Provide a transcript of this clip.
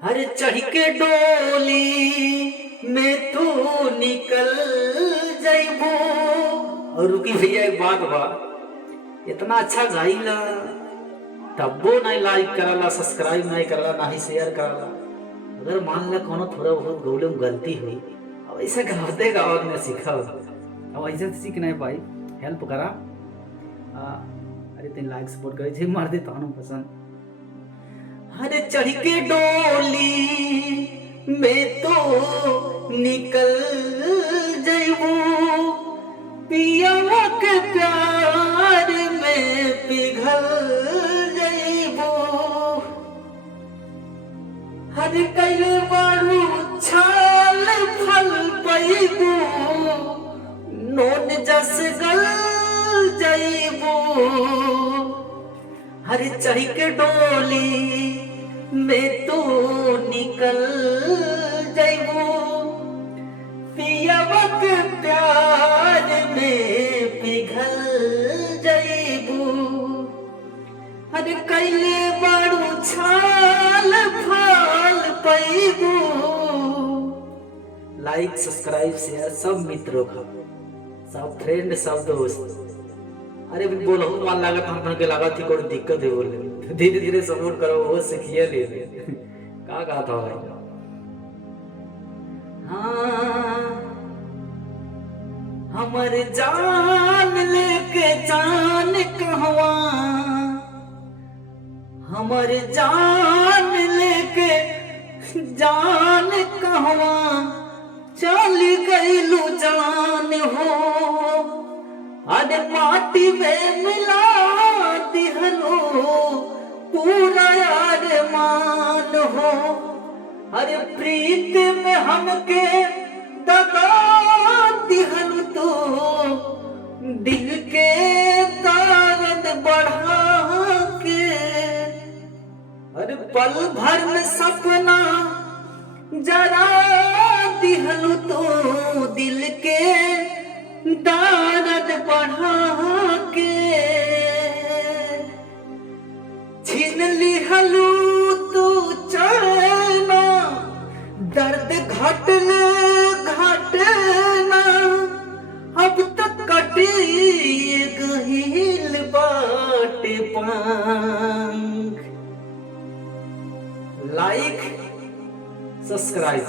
हर चढ़ के डोली में तू निकल जाइबो। और रुकी भैया एक बात बा, इतना अच्छा गाइला तब्बो नहीं लाइक करला, सब्सक्राइब नहीं करला, ना ही शेयर करला। अगर मान ला कोनो थोड़ा बहुत गौले में गलती हुई, अब ऐसा गावते गावत में सीखा, अब ऐसे सीख नहीं पाई, हेल्प करा। अरे तीन लाइक सपोर्ट करे छे, मार दे तानू पसंद। हर चढ़ के डोली में तो निकल जाइबो, पियावा के प्यार में पिघल जाइबो। हर कैले बारू छाल फल पैबो, नोन जस गल जाइबो। हर चढ़ के डोली में तो निकल जाइबो, पियावा के प्यार में पिघल जाइबो। हर कैले बारू छाल फल पैबो। लाइक सब्सक्राइब शेयर सब मित्रों का, सब फ्रेंड सब दोस्त। अरे बोलो मान लागत हम के लागत थी कोई दिक्कत है बोले, धीरे धीरे सपोर्ट करो, वो सीखिए ले का कहा था भाई। हाँ हमर जान लेके जान कहवा, हमर जान लेके जान कहवा चल गईलू जान हो। अरे माटी में मिला दिहलो पूरा अरमान हो। अरे प्रीत में हमके दगा दिहलो तो दिल के दर्द बढ़ा के। अरे पल भर में सपना जरा दिहलो तो दिल के दर्द बढ़ा के। छीन लिहलू तू चैना, दर्द घटना अब तक कटी गहिल बाटे पंख। Like subscribe